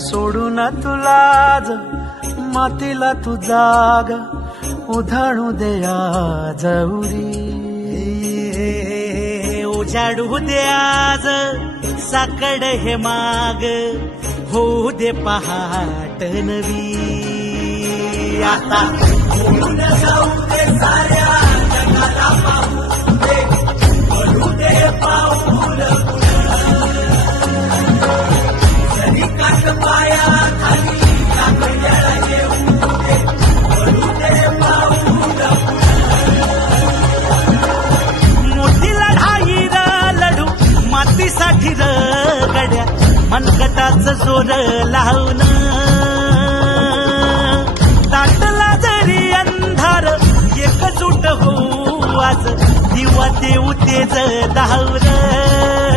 सोडून तुला मातीला तू जाग उधाणू दे आज उरी. उजाडू दे आज साकड हे माग होऊ दे पहाट नवी. आता जाऊ दे साऱ्या जगाला पाहू दे पडू दे पाऊल जरी काट पाया खाली काकड्याला येऊ दे पडू दे पाऊल. मोठी लढाई लढू मातीसाठी गड्या मनगटाच जोर लावून. दाटला जरी अंधार एकजूट होऊ आज दिवा देऊ तेज धावलं.